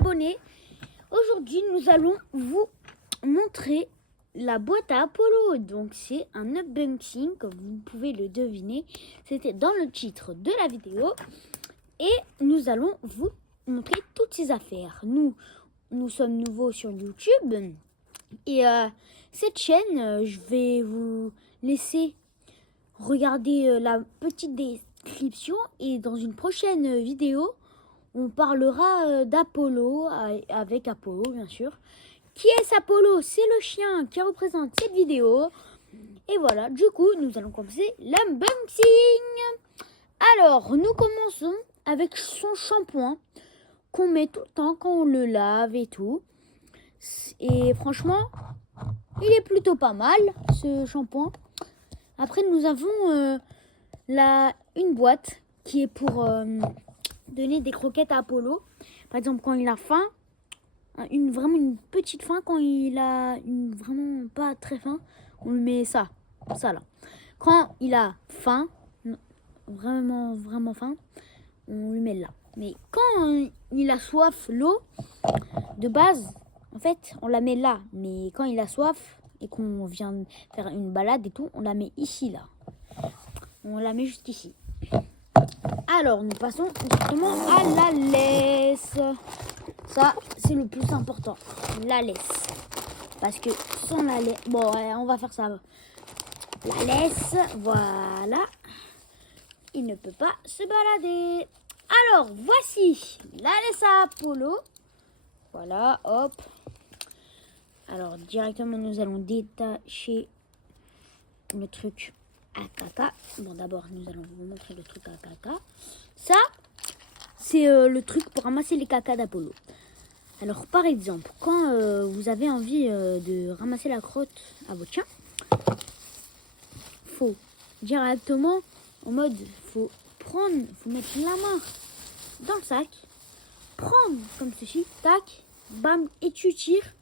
abonnés. Aujourd'hui, nous allons vous montrer la boîte à Apollo. Donc, c'est un unboxing, comme vous pouvez le deviner. C'était dans le titre de la vidéo. Et nous allons vous montrer toutes ces affaires. Nous sommes nouveaux sur YouTube. Et cette chaîne, je vais vous laisser regarder la petite description. Et dans une prochaine vidéo, on parlera d'Apollo, avec Apollo bien sûr. Qui est Apollo? C'est le chien qui représente cette vidéo. Et voilà, du coup, nous allons commencer l'unboxing. Alors, nous commençons avec son shampoing qu'on met tout le temps quand on le lave et tout. Et franchement, il est plutôt pas mal, ce shampoing. Après, nous avons une boîte qui est pour donner des croquettes à Apollo. Par exemple, quand il a faim, vraiment une petite faim, quand il a vraiment pas très faim, on lui met ça là. Quand il a faim, vraiment faim, on lui met là. Mais quand il a soif, l'eau, de base, en fait, on la met là. Mais quand il a soif et qu'on vient faire une balade et tout, on la met ici, là. On la met juste ici. Alors, nous passons justement à la laisse. Ça, c'est le plus important. La laisse. Parce que sans la laisse... Bon, on va faire ça. La laisse, voilà. Il ne peut pas se balader. Alors, voici la laisse à Apollo. Voilà, hop. Alors, directement, nous allons détacher le truc à caca. Bon, d'abord, nous allons vous montrer le truc à caca. Ça, c'est le truc pour ramasser les cacas d'Apollo. Alors, par exemple, quand vous avez envie de ramasser la crotte à votre chien, faut directement, en mode, faut mettre la main dans le sac, prendre comme ceci, tac, bam, et tu tires.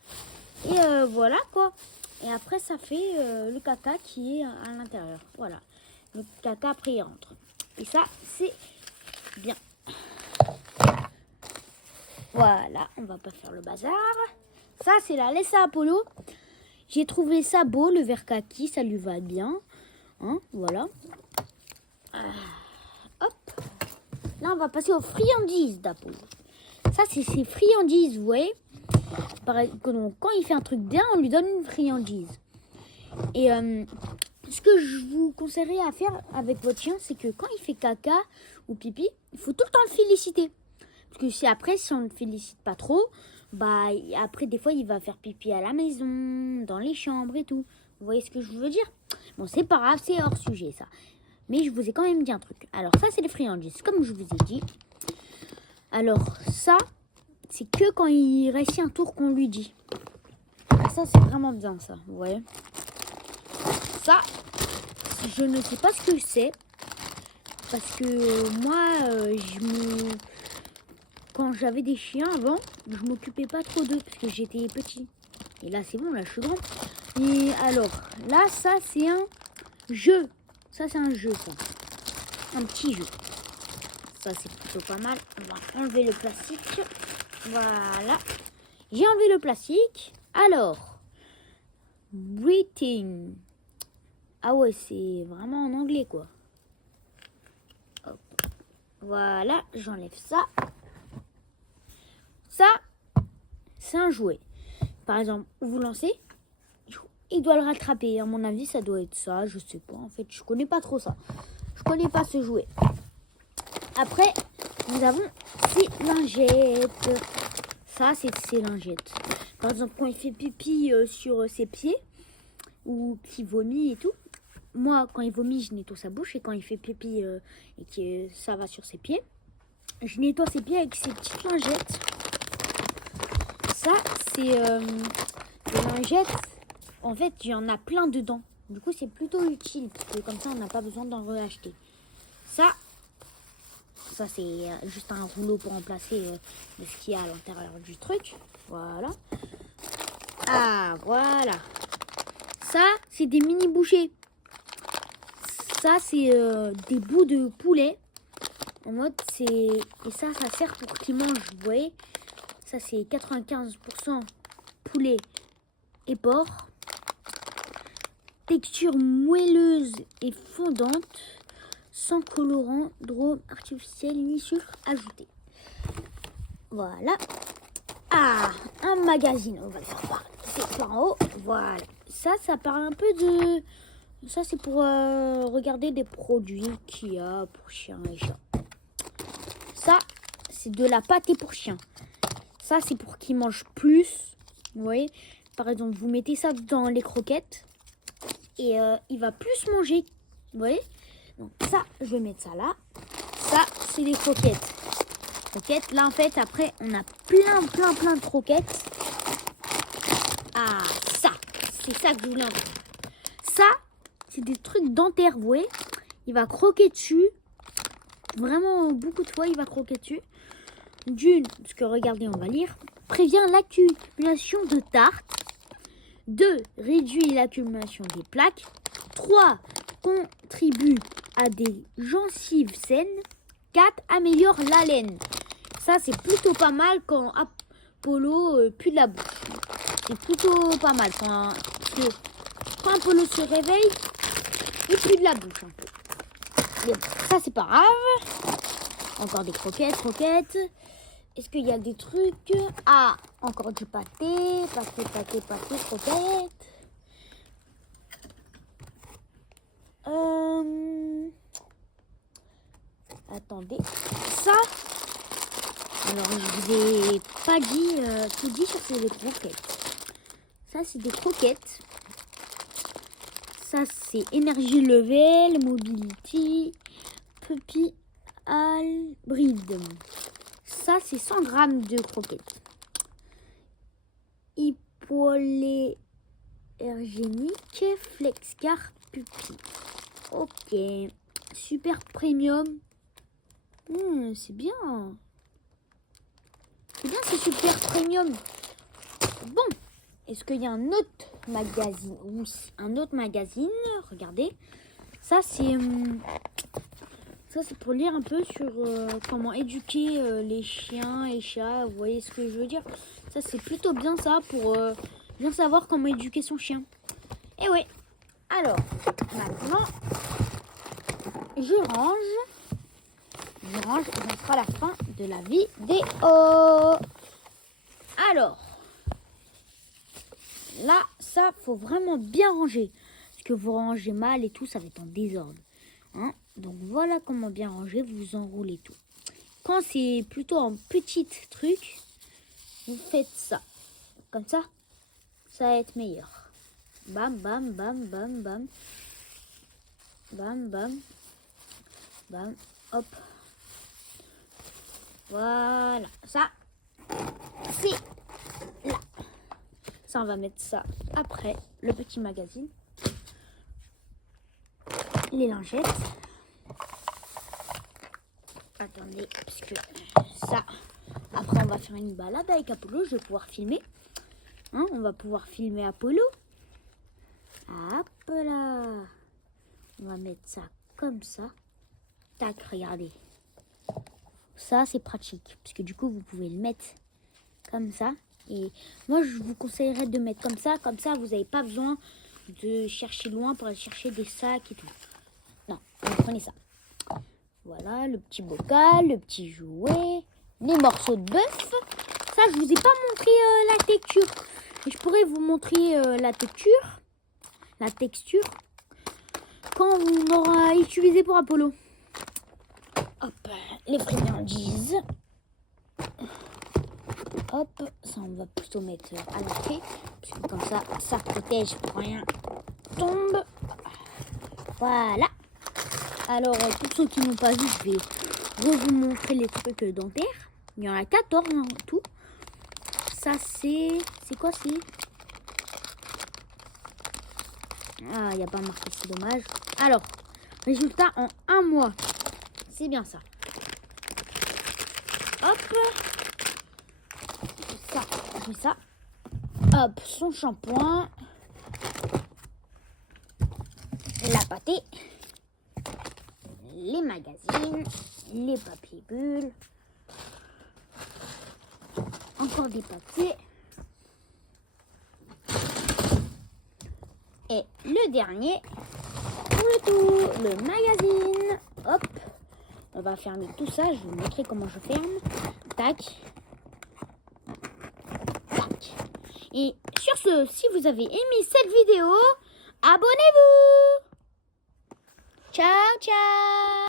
Et voilà quoi. Et après, ça fait le caca qui est à l'intérieur. Voilà. Le caca, après, il rentre. Et ça, c'est bien. Voilà. On va pas faire le bazar. Ça, c'est la laisse à Apollo. J'ai trouvé ça beau, le vert kaki. Ça lui va bien. Hein, voilà. Hop. Là, on va passer aux friandises d'Apollo. Ça, c'est ses friandises, vous voyez. Quand il fait un truc bien, on lui donne une friandise. Et ce que je vous conseillerais à faire avec votre chien, c'est que quand il fait caca ou pipi, il faut tout le temps le féliciter. Parce que si on ne le félicite pas trop, bah après des fois il va faire pipi à la maison, dans les chambres et tout. Vous voyez ce que je veux dire? Bon, c'est pas grave, c'est hors sujet ça. Mais je vous ai quand même dit un truc. Alors ça, c'est les friandises, comme je vous ai dit. Alors ça, c'est que quand il réussit un tour qu'on lui dit. Ça, c'est vraiment bien, ça. Vous voyez. Ça, je ne sais pas ce que c'est. Parce que moi, quand j'avais des chiens avant, je m'occupais pas trop d'eux. Parce que j'étais petit. Et là, c'est bon, là, je suis grande. Et alors, là, ça, c'est un jeu. Ça, c'est un jeu, ça. Un petit jeu. Ça, c'est plutôt pas mal. On va enlever le plastique. Voilà. J'ai enlevé le plastique. Alors, breathing. Ah ouais, c'est vraiment en anglais, quoi. Hop. Voilà, j'enlève ça. Ça, c'est un jouet. Par exemple, vous lancez, il doit le rattraper. À mon avis, ça doit être ça. Je sais pas. En fait, je connais pas trop ça. Je connais pas ce jouet. Après, nous avons ces lingettes. Ça, c'est ces lingettes. Par exemple, quand il fait pipi sur ses pieds ou qu'il vomit et tout. Moi, quand il vomit, je nettoie sa bouche. Et quand il fait pipi et que ça va sur ses pieds, je nettoie ses pieds avec ces petites lingettes. Ça, c'est des lingettes. En fait, il y en a plein dedans. Du coup, c'est plutôt utile. Parce que comme ça, on n'a pas besoin d'en reacheter. Ça, c'est juste un rouleau pour remplacer ce qu'il y a à l'intérieur du truc. Voilà. Ah, voilà. Ça, c'est des mini bouchées. Ça, c'est des bouts de poulet. En mode, et ça sert pour qu'il mange, vous voyez. Ça, c'est 95% poulet et porc. Texture moelleuse et fondante, sans colorant, d'arôme artificiel ni sucre ajouté. Voilà. Ah, un magazine. On va le faire par, c'est par en haut. Voilà. Ça parle un peu de... Ça, c'est pour regarder des produits qu'il y a pour chiens et chats. Ça, c'est de la pâtée pour chien. Ça, c'est pour qu'ils mangent plus. Vous voyez, par exemple, vous mettez ça dans les croquettes et il va plus manger. Vous voyez? Donc ça, je vais mettre ça là. Ça, c'est des croquettes. Croquettes. Là, en fait, après, on a plein de croquettes. Ah, ça, c'est ça que je voulais entendre. Ça, c'est des trucs dentaires, vous voyez? Il va croquer dessus. Vraiment beaucoup de fois, il va croquer dessus. D'une, parce que regardez, on va lire. Prévient l'accumulation de tartes. 2. Réduit l'accumulation des plaques. 3. Contribue à des gencives saines. 4. Améliore l'haleine. Ça, c'est plutôt pas mal quand Apollo pue de la bouche. C'est plutôt pas mal quand Apollo se réveille, il pue de la bouche un peu. Mais bon, ça, c'est pas grave. Encore des croquettes. Est-ce qu'il y a des trucs? Ah, encore du pâté, croquettes. Attendez, ça. Alors, je vous ai pas dit tout dit sur ces croquettes. Ça, c'est des croquettes. Ça, c'est Energy Level, Mobility, Puppy Breed. Ça, c'est 100 grammes de croquettes. Hypoallergénique, Flexcar Puppy. Ok. Super Premium. C'est bien. C'est bien, c'est Super Premium. Bon. Est-ce qu'il y a un autre magazine? Oui, un autre magazine. Regardez. Ça, c'est pour lire un peu sur comment éduquer les chiens et chats. Vous voyez ce que je veux dire? Ça, c'est plutôt bien ça pour bien savoir comment éduquer son chien. Et oui. Alors, maintenant, je range. Et ça sera la fin de la vidéo. Alors. Là, ça, faut vraiment bien ranger. Parce que vous rangez mal et tout, ça va être en désordre. Hein? Donc, voilà comment bien ranger. Vous enroulez tout. Quand c'est plutôt en petit truc, vous faites ça. Comme ça, ça va être meilleur. Bam, bam, bam, bam, bam. Bam, bam. Bam, hop. Voilà. Ça, c'est là. Ça, on va mettre ça après le petit magazine. Les lingettes. Attendez, parce que ça... Après, on va faire une balade avec Apollo. Je vais pouvoir filmer. Hein, on va pouvoir filmer Apollo. Hop là. On va mettre ça comme ça. Tac, regardez. Ça, c'est pratique. Parce que du coup, vous pouvez le mettre comme ça. Et moi, je vous conseillerais de mettre comme ça. Comme ça, vous n'avez pas besoin de chercher loin pour aller chercher des sacs et tout. Non, vous prenez ça. Voilà, le petit bocal, le petit jouet, les morceaux de bœuf. Ça, je vous ai pas montré la texture. Et je pourrais vous montrer la texture quand on aura utilisé pour Apollo. Hop, les friandises. Hop, ça on va plutôt mettre à l'entrée, parce que comme ça protège pour rien tombe. Voilà. Alors, pour ceux qui n'ont pas vu, je vais vous montrer les trucs dentaires. Il y en a 14 en tout. Ça, c'est quoi, c'est... Ah, il n'y a pas marqué, c'est dommage. Alors, résultat en 1 mois. C'est bien ça. Hop. Ça, je mets ça. Hop, son shampoing. La pâtée. Les magazines. Les papiers bulles. encore des papiers. Et le dernier, pour le tout, le magazine. Hop, on va fermer tout ça. Je vais vous montrer comment je ferme. Tac. Tac. Et sur ce, si vous avez aimé cette vidéo, abonnez-vous. Ciao, ciao.